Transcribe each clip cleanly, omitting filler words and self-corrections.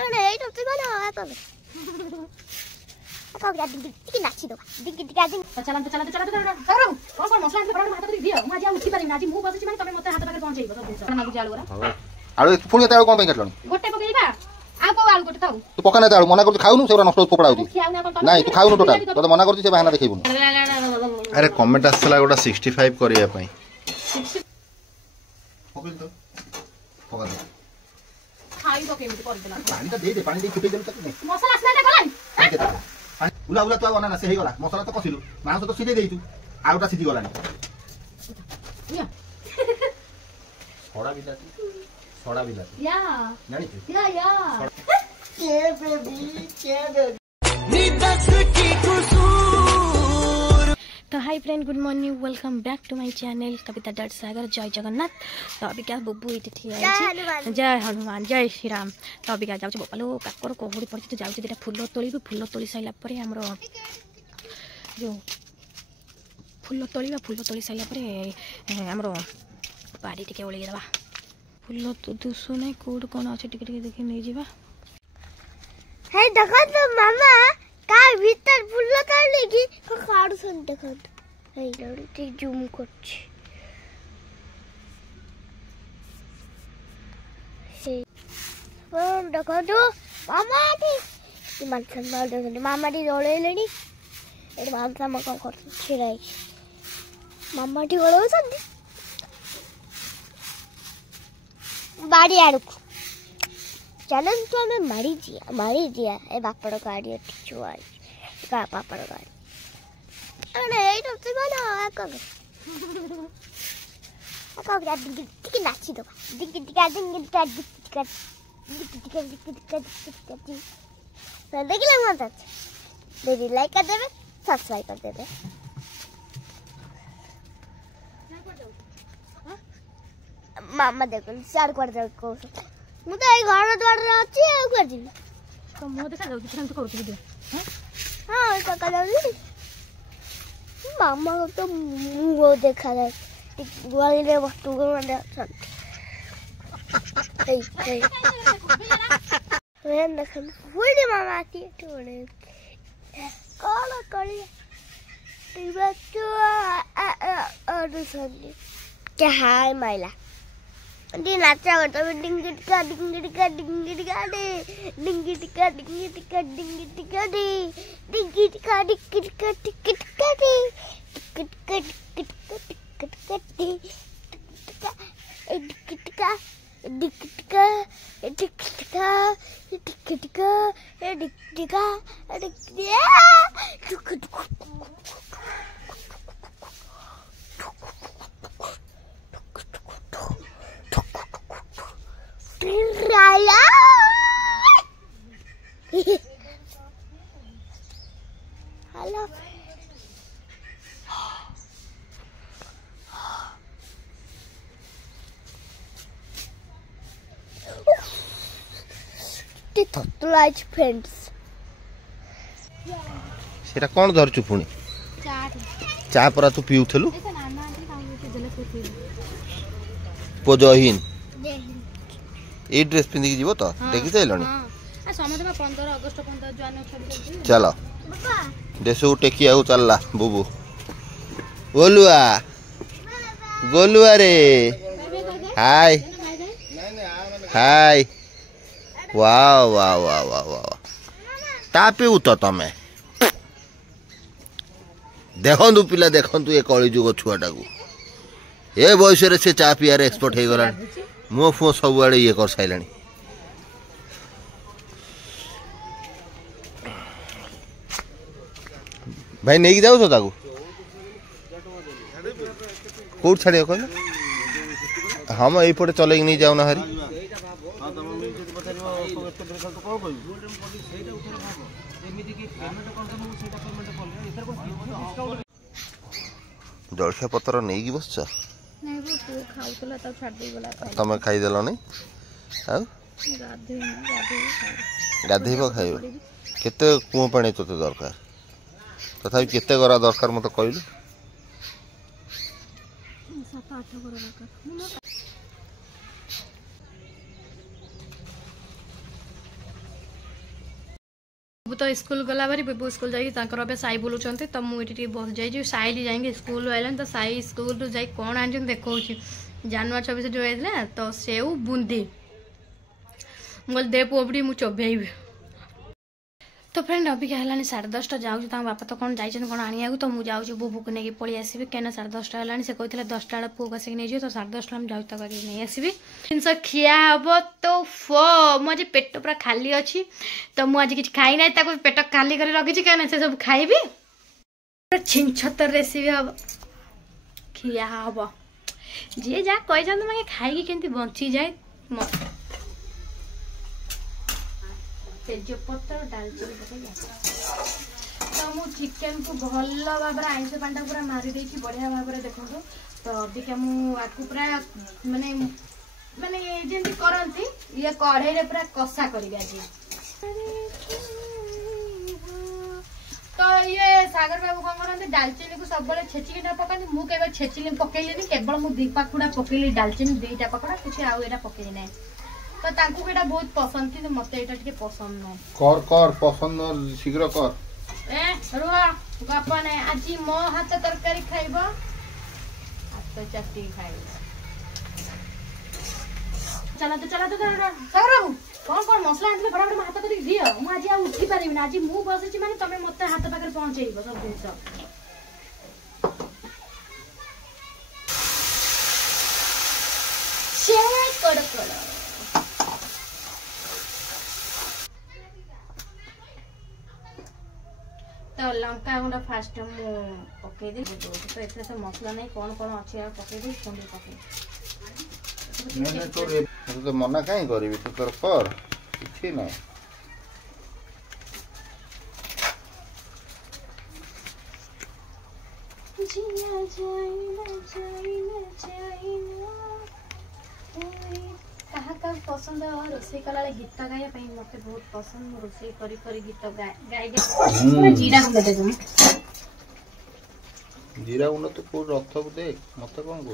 अरे ये तो तुम्हारा आता है आता क्या दिख नाची दो दिख चला करो कौन मसला के बड़ा हाथ कर दियो म जा उठी पारि नाची मु बसछि माने तमे मते हाथ पाके पहुंचेइबो सब देश नागु जालु रा आळू पुणी ताळ कोन पे काटलनी गोटे पकेइबा आ को आळू गोटे थाउ तू पकाना ताळ मना कर खाउनु सेरा नष्ट पोपड़ा होती नाही तू खाउनु टोटल तो मना करती से बहाना देखैबुन अरे कमेंट आसला गोटा 65 करिया पई पकल तो पका दे खाई तो केमति कर देला पानी तो दे पानी दे फुटै देम तक नहीं मसला असला ना गलान उला उला तो बना ना से हे गला मसला तो कसिलु मांस तो सिधे देइतु आउटा सिधि गलानी या सोडा बिलाती या नानी या के बेबी तो hi friend good morning welcome back to my channel Kavita dot Sagar Jai Jagannath. तो अभी क्या बुब्बू ये जय हनुमान जय श्री राम। तो अभी क्या जाऊँ बोपालो काकर कोहड़ी पड़ी तो जाऊँ दुटा फुल तोड़ फुल तोड़ी सारा आमर जो फुल तोड़ी सारा आमर बाड़ी टे ओल्गे दवा फुल तो दुसु ना कौट कौन अच्छे टे देखिए नहीं जावा हे देखो तो मामा का भीतर फुल काढले की काढू सन देखो हे लड़ी ते जूम करछि हे फोन देखो तो मामा ती मानसन मार देखो मामा ती जोड़े लेनी ए मानसा मका कर छिराई मामा ती गोळो संदी बाड़ी आड़क चलन तो हमें मारी दिया ए बापड़ गाड़ी छुआई का बापड़ गाड़ी अरे ये तो तुम्हारा कर क्या दिख नाची दो दिख देख ले मत दीदी लाइक कर देवे सब्सक्राइब कर देवे मामा देखो चार कर दे को मु तो ए घर द्वार रे अछि आ कर दिल तो मो देखा जाऊ कि तो करथि दे हां काका जाऊ मामा को तो मुंह देखा जाए गुआली रे वस्तु को मने ए वे देखन फुल मामा आती टोड़े कॉल करी टीबा तो संदी क्या हाय माइला दी नाचा करता है डिंगी टिका दे डिंगी टिका दे डिंगी टिका दे डिंगी टिका दे डिंगी टिका दे डिंगी टिका दे हेलो ते थोतलाइज फ्रेंड्स सेटा कोन धरचु पुणी चा परा तू पिउथलु पोजहीन ए ड्रेस पिंदी जीवो तो देखि चलनी हां समझ में 15 अगस्त 15 जानो छबी चलो देसु टेकी आउ चलला बुबू गोलुआ रे हाय हाय वाओ वाओ वाओ वाओ ता पिउ तो तमे देखंतु पिला देखंतु ए कली जुग छुआटा को ए बयस रे से चा पियारे एक्सपर्ट हे गला मो फो सब आड़े ये कर साइलानी भाई नहीं जाऊ तो ताकू कौट छाड़िया कह हम यपटे चल नहीं जाऊना हरी जलखिया पतर नहीं बस तुम खाईदेल नहीं गाधेब खाइब केते कुओं पानी तोते दरकार तथा केते गरा दरकार मत कहलु 7-8 गरा दरकार तो स्कूल गला बारी बुबू स्कूल जाइए साई बुलूँ तो मुझे बस जाइए साई जाइए स्कूल आइलानी तो साई स्कूल जा कौन आनी देखा जानुआरी 26 जो है तो सेऊ बुंदी मुझे दे पुओबड़ी मुझे चोबेबी तो फ्रेंड अभी क्या है 10:30 जाऊँ बापा तो कौन जाइए कौन आनिया तो मुझे जाऊँ बुबू को लेकिन पलि आसबि कहीं 10:30 है से कहते 10टा बेले पुओ आसिक नहीं तो 10:30 जाऊँ नहीं आसबि जिन खिया हम तो मुझे पेट पूरा खाली अच्छी तो मुझे किसी खाई ना पेट खाली कर रखी कहीं से सब खाइबी छिंछतर रेसिपी हम खिया हम जी जहाँ कही मैं खाई केमती बंची जाए तेजपत्र डालचिनी पकड़ तो मु चिकेन को भल भाव आइंस पानी पूरा मारी देती बढ़िया भाव में देखो तो अबिका मुझे पूरा माने माने जमी करती ये कढ़ई रे पूरा कषा करी आज तो ये सागर बाबू कौन करते डालचिनी को सब छेचिकी पकाते मुझे छेचिली पकईली केवल मुझे दी पाखुड़ा पकईली डालचिनी 2टा पकड़ा किसी आउ एटा पकई ना तो तांकू केटा बहुत पसंद थी मते एटा टिके पसंद न कर पसंद शीघ्र कर ए रुआ गपने आज मो हाथ तरकारी खाइबो हाथ चट्टी खाइबो चला तो सागर बाबू कौन मसला आनले फटाफट मो हाथ कर दियो मु आज आ उठी पारिबिन आज मु बसछि माने तमे मते हाथ पाकर पहुंचेइबो सब जिंस शेक कर तो लंका गुंडा फास्ट मु पकई दे तो एथे तो मसला नहीं कौन कौन अच्छी पकई दे पुंडी पकई नहीं तो तो मना कहीं करी तो कर किसी ना कहा पसंद रोसे कला गीत गाया मत बहुत पसंद रोसे करी गीत गाई जीरा गुंड दे जीरा गुंड तो को रथ को देख मत कौन को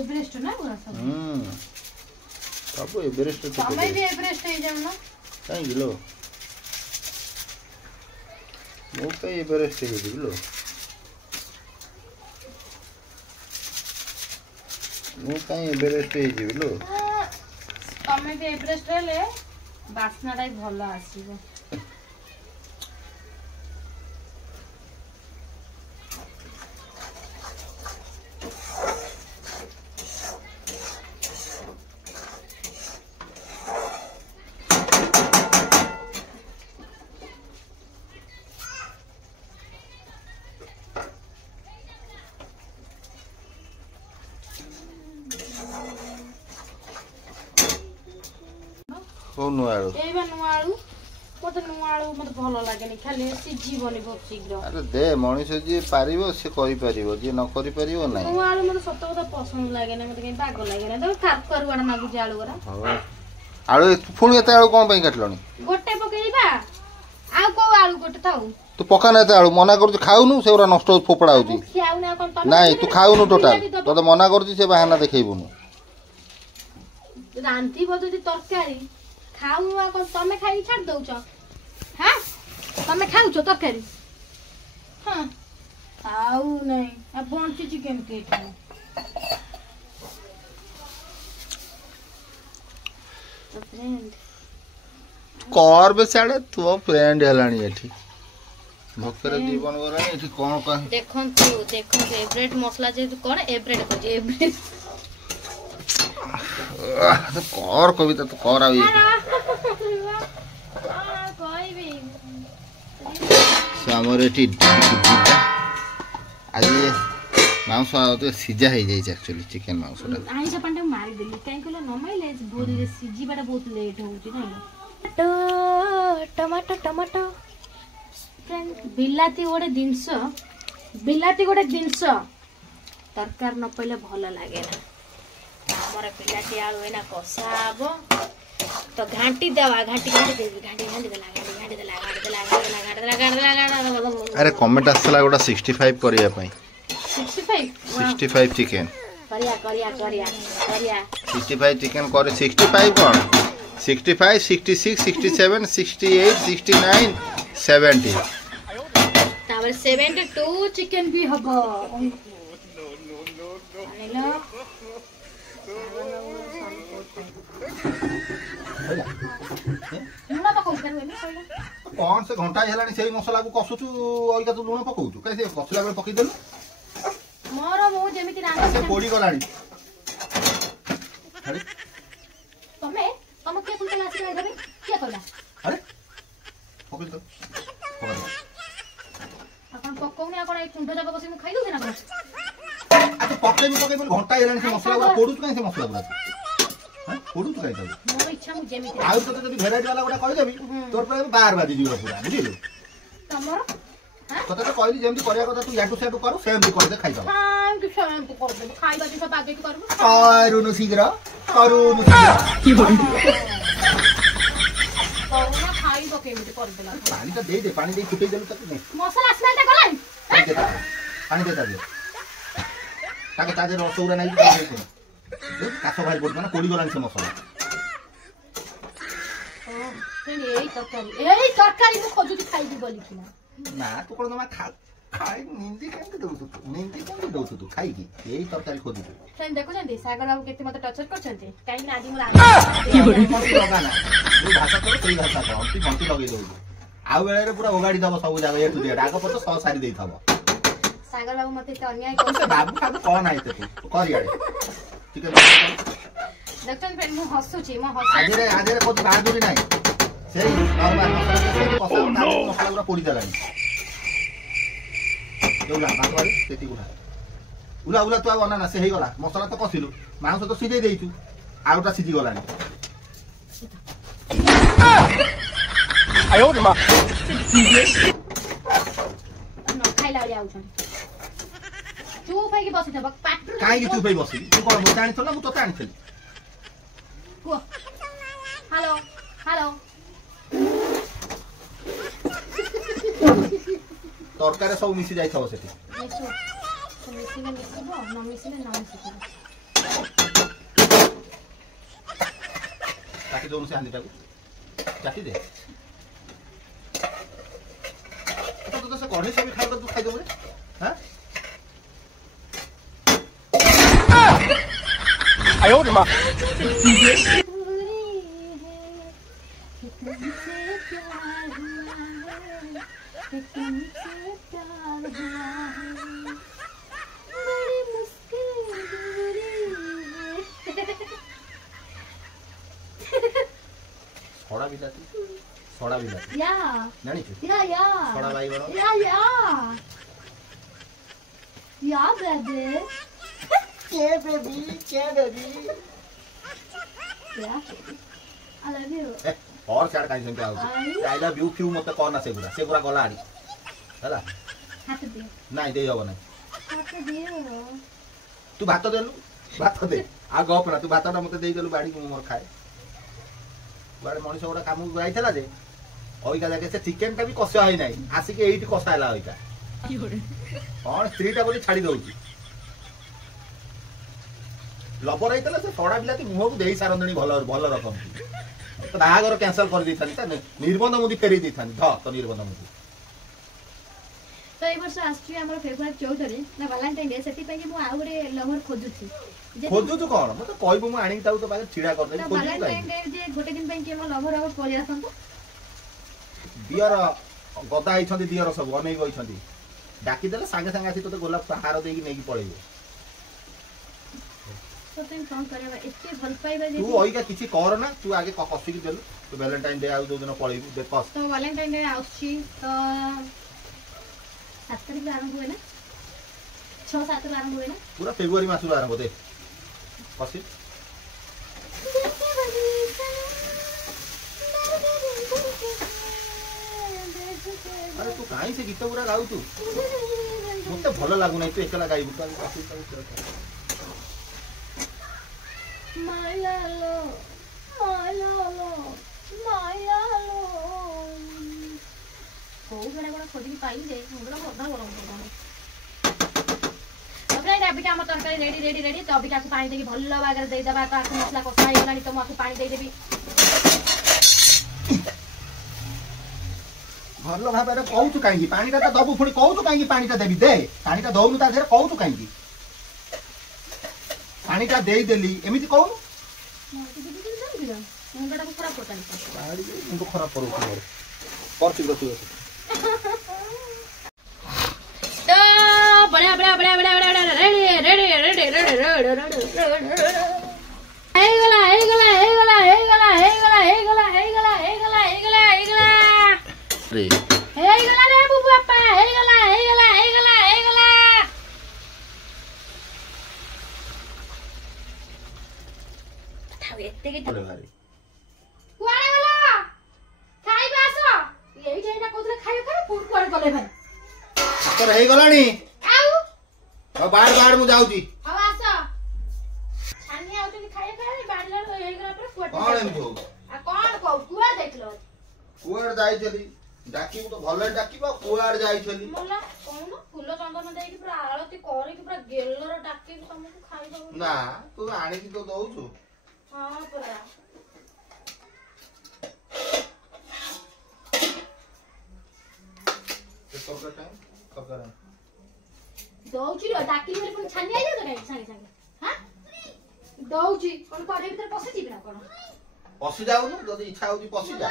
एवरेस्ट ना पूरा सब सब एवरेस्ट तो समय भी एवरेस्ट है जाऊ ना काई गिलो मो पे एवरेस्ट है गिलो मो काई एवरेस्ट है गिलो समय भी एवरेस्ट ले बासनाटा भल आसीबो को नुआळू एबा नुआळू मते नुआळू मते भलो लागेनी खाली सिजीबनी बहुत शीघ्र अरे दे मनीष जी पारिबो से करि पारिबो जे न करि पारिबो नै नुआळू मते सत्त कथा पसंद लागेना मते कहीं बाग लागेना तो खाप करवाडा मागु जाळू गरा आळू पुणी एते आळू कोन पई काटलनी गोटे पकेइबा आ को आळू गोटे थाउ तू पका ना एते आळू मना करछ खाउनु सेउरा नष्ट फोपडा होती खियाउ ना कोन तमे नाही तू खाउनु टोटल तो मना करछ से बहाना देखेइबुनु रांती बदती तरकारी खाऊ आ कोन तमे खाई छाड़ दउछ हां तमे खाउछ तरकारी हां आउ नहीं अब बंची चिकन केटा तो फ्रेंड कर बे साडे तो फ्रेंड हेलानी एठी भक्तर जीवन गरा एठी कोन का देखन तू एवरेट मसला जे कोन एवरेट को जे एवरेट तो कर कविता तो कर आवी कहबी सामर एठी आज मांस तो सीजा हो जाए एक्चुअली चिकन मांस आइसा पांडा मारी देली काई कहला नमाइले बहुत सीजीबाटा बहुत लेट होउची नै टमाटो फ्रेंड बिलाती गोटे जिनस तरकार न पहिले भल लागे ना हमर बिलाती आलू एना कसा हबो तो घांटी देवा घांटी अरे कमेंट आसला गोटा 65 करिया पई 65 चिकन करिया 65 चिकन करे 65 कोन 65 66 67 68 69 70 तापर 72 चिकन भी हबो हेलो लुण पकाउ कर वेनी कौन से घंटा हेलानी से मसला को कसुचु ओइका तू लुण पकाउचु काई से कसला बेले पकई देलु मोर मो जेमिति रांधा से पोड़ी गलानी अरे तमे तम के कुल क्लास रे देबे के कहला अरे पकई तो पकई अपन पकाउनी आ कोन ए चुंडा जब बसी मु खाइ दउ ना कोन आ तो पकई बोले घंटा हेलानी से मसला को पोडुचु काई से मसला को हां पोडुचु काई तो मोर इच्छा मु जेमिति आउ तो जदी भेराइटी वाला गोटा कहि देबी तोर पर 12 बाजी जीव पूरा बुझिलु तमर कथा तो कहली जेमति करिया कथा तू याटू सेटू करू सेमति कर दे खाइ दो हां कि सेम तो कर दे खाइबा दिस बागे करबो करूनु शीघ्र करूनु शीघ्र कोना खाइबो केमिति कर देला पानी तो दे पानी दे फुटै देलु तक नहीं मसला स्मेल ता गलानी पानी दे ताके ताजे रसौरा नाही कास भाई पड़ ना पोड़ी गलानी से मसला एई तरकारी मु खोजुती खाइबी बोली किना ना तू कोन मा खा खाई निंदी केंते दउतु तू खाई की एई तरकारी खोजु तू फ्रेंड देखो जंदी सागर बाबू केते मते टर्चर करछन्ते काई ना आदि मोला लगाना तू भाषा कर सही भाषा कर अंति घंटी लगे दउ आउ बेले रे पूरा ओगाडी दब सब जागा ए तू दे आगो पतो सब सारी देई थबो सागर बाबू मते तो अन्याय से बाबू खाबू कोन आइते तू कर याडे ठीक है देखन फ्रेंड मु हसुची मो हस आज रे कोत बहादुरी नाही सेई नॉर्मल मसला से कसा मसला पूरा पोड़ी देलानी देउला बातवारी सेती गुना उला उला तो आना ना से हे गला मसला तो कसिलु मांस तो सिझे देइतु आउटा सिझी गलानी आयो मा न खाइला रे आउ छन चुप है कि बसी त बक पाट काई की चुप है बसी तू कोन मोटा आनी थला मु तो आनी थली को हेलो हेलो तरकारी सब मिसी जाई थबो सेठी देखो मिसिले मिसिबो न मिसिले न मिसिबो काटी दोन से हांडीटा को काटी दे तो से कढ़े से भी खाइ तू खाइ दो रे हां आयो रे मां सोडा बिलाती या नानी या सोडा बाई गरो या बेबी के बेबी या आई लव यू और चार काई संख्या आउ आई लव यू क्यों मत कोना से गुरा गला आडी हला हाथ दे नाही दे हबो नाही हाथ दे तू भात देलु भात दे आ गप ना तू भातटा मते देई देलु बाडी मोर खाए बाडे मनिष गोटा काम जाइथला जे ओइका जाके से चिकन टा भी कसा होई नाही आसी के एइटी कसा हला ओइका और स्त्री टा बोली छाडी दउची लबर आइतला से सोडा बिलाती मुह को देई सारंदनी भलो रकम तो बाहागर कैंसिल कर दी थानी निर्बंध मुदी फेरी दी थानी ध तो निर्बंध मुदी तो ए वर्ष आछि हमर फेब्रुआरी 14 रे ना वैलेंटाइन डे सेति पई मु आउ रे लवर खोजुछि खोजु तो कोन मते कहबो मु आनी ताउ तो बागे छिडा कर दे खोजु वैलेंटाइन डे जे गोटे दिन पई के मो लवर आउट पळि आसंतो दियर गदा आइछंती दियर सब अनेक होइछंती डाकी देले संगे संगे आसी तोते गोलाप हार देकी नेकी पळेबो तो तुम फोन करबा एते भल पाइबा जे तू ओइका किछि कर ना तू आगे कसी की देलु तो वैलेंटाइन डे आउ दो दिन पळेबो देखस तो वैलेंटाइन डे आउछि तो 7 तारिख आरंभ हुए ना 6-7 आरंभ हुए ना पूरा फेब्रुआरी मास आरंभ दे कसी अरे तू काई से गीत पूरा गाउ तू मते भलो लागु नै तू एकला गाइबु तो मायालो को गड़ा गड़ा खोजी पाई दे मुंडा बड़ा गरम करदानी तो फ्रेंड अभी हम तरकारी रेडी तो अभी पानी देकी भल्लो बागर दे दबा तो मसला कसा हो गलानी तो मु पानी दे देबी ଭଲ ଭାବରେ କହୁଛୁ କାହିଁକି ପାଣିଟା ତ ଦବୁ ପୁଣି କହୁଛୁ କାହିଁକି ପାଣିଟା ଦେବି ଦେ ପାଣିଟା ଦଉନୁ ତା ଦେହରେ କହୁଛୁ କାହିଁକି ପାଣିଟା ଦେଇଦେଲି ଏମିତି କହୁନୁ ମୁଣ୍ଡଟାକୁ ଖରାପ କରୁଛନ୍ତି ମୁଣ୍ଡ ଖରାପ କରୁଛୁ କରୁଛୁ ତୁ ବଢିଆ ବଢିଆ ବଢିଆ ବଢିଆ ବଢିଆ ରେଡି ରେଡି ରେଡି ରେଡି ହେଇଗଲା ହେଇଗଲା ହେଇଗଲା ହେଇଗଲା ହେଇଗଲା ହେଇଗଲା ହେଇଗଲା ହେଇଗଲା ହେଇଗଲା ହେଇଗଲା ହେଇଗଲା ରେ ବୁବୁ ବାପା ହେଇଗଲା ହେଇଗଲା ହେଇଗଲା ହେଇଗଲା ଥାଉ ଏତିକି ଭାରି କୁଆଡେ ଗଲା ଖାଇବା ଆସ ଏଇଟା ଏଇଟା କହୁଥିଲେ ଖାଇବା ଖାଇବା ପୁଣି କୁଆଡେ ଗଲେ ଭାଇ ତୋର ହେଇଗଲାଣି ଆଉ ବାହାର ବାହାର ମୁଁ ଯାଉଛି ଆଉ ଆସ ଛାନି ଆଉଛନ୍ତି ଖାଇବା ଖାଇବା ବାଡିଲା ହେଇଗଲା ପରେ କୁଆଡେ କଣ ଏମିତି ହଉ ଆଉ କଣ କହୁ କୁଆଡେ ଯାଇଥିଲ କୁଆଡେ ଯାଇଥିଲି ଡାକିବୁ ତ ଭଲ ଡାକିବ କୁଆଡେ ଯାଇଥିଲି ମଲା କହୁନ ଫୁଲ ଚନ୍ଦନ ଦେଇକି ପୁରା ଆଳତି କରିକି ପୁରା ଗେଲର ଡାକିକି ତମକୁ ଖାଇଦବ ନା ତୁ ଆଣିକି ତ ଦଉଛୁ ହଁ ପୁରା ଦଉଚି ର ଡାକିଲି ବୋଲି ପୁଣି ଛାନି ଆଇଯାଉଛ କାହିଁକି ସାଙ୍ଗେ ସାଙ୍ଗେ ହାଁ ଦଉଚି କଣ କଡେଇ ଭିତରେ ପଶିଯିବି ନା କଣ ପଶି ଯାଉନୁ ଯଦି ଇଚ୍ଛା ହଉଛି ପଶି ଯା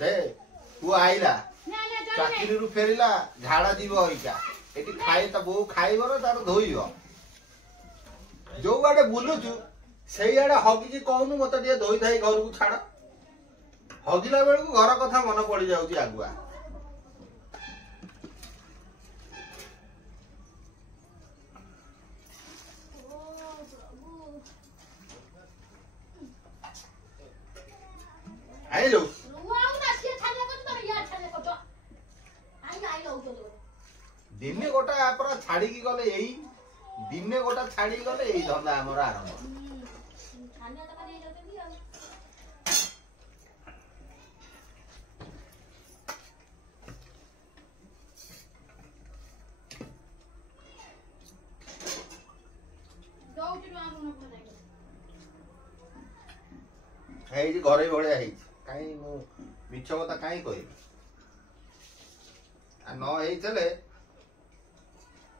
ଦେ ପୁଅ ଆଇଲା ଚାକିରିରୁ ଫେରିଲା ଝାଡା ଯିବ ଏଇଟା ଏଠି ଖାଇ ତା ବୋଉ ଖାଇବର ତାର ଧୋଇବ ଯୋଉ ଆଡେ ବୁଲୁଛୁ ସେଇଆଡେ ହଗିକି କହୁନୁ ମତେ ଟିକେ ଧୋଇ ଧାଇ ଘରକୁ ଛାଡ ହଗିଲା ବେଳକୁ ଘର କଥା ମନେ ପଡି ଯାଉଛି ଆଗୁଆ ଆଇଲୁ ଦିନେ ଗୋଟା ପୁରା ଛାଡିକି ଗଲେ ଏଇ ଦିନେ ଗୋଟା ଛାଡିକି ଗଲେ ଏଇ ଧନ୍ଦା ଆମର ଆରମ୍ଭ ହେଇଛି ଘରେ ଭଳିଆ ହେଇଛି କାହିଁ ମୁଁ ମିଛ କଥା କାହିଁ କହିବି ଆ ନ ହେଇଥିଲେ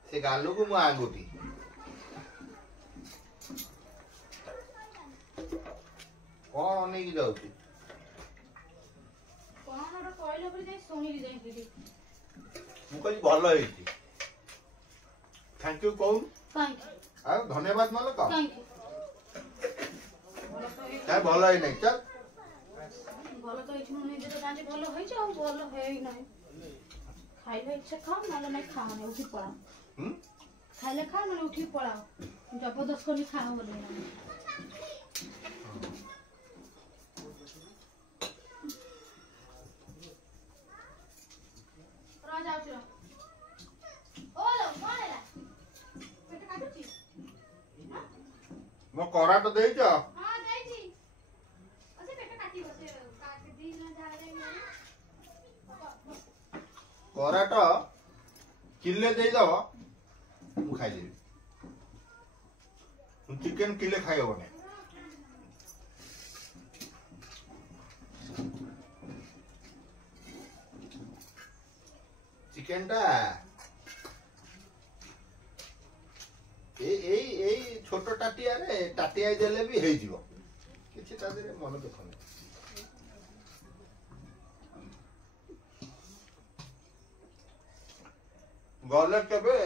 ସେ ଗାଲୁକୁ ମୁଁ ଆଙ୍ଗୁଠି କଣ ଅନେଇକି ଯାଉଛି ମୁଁ କହିଲି ଭଲ ହେଇଛି ଥ୍ୟାଙ୍କ ୟୁ କହୁନୁ ଆଉ ଧନ୍ୟବାଦ ନହେଲେ କହ କାଇଁ ଭଲ ହେଇନାହିଁ ଚାଲ ଭଲ ତ ହେଇଛି ମୁଁ ନିଜେ ତ ଜାଣିଛି ଭଲ ହେଇଛି ଆଉ ଭଲ ହେଇନାହିଁ ଖାଇଲେ ଇଚ୍ଛା ଖାଅ ନହେଲେ ନାଇଁ ଖାଅନି ଉଠି ପଳାଅ ଖାଇଲେ ଖାଅ ନହେଲେ ଉଠିକି ପଳାଅ ଜବରଦସ୍ତ କରି ଖାଅ ବୋଲି ଯାଉଛି ମୋ କରାଟ ଦେଇଛ କରାଟ କିଲେ ଦେଇଦବ ମୁଁ ଖାଇଦେବି ଚିକେନ କିଲେ ଖାଇହବନି ଚିକେନ ଟା ଏଇ ଛୋଟ ଟାଟିଆରେ ଟାଟିଆ ଦେଲେ ବି ହେଇଯିବ କିଛି ତା ଦେହରେ ମନ ଦୁଃଖ ନାହିଁ ଗଲେ କେବେ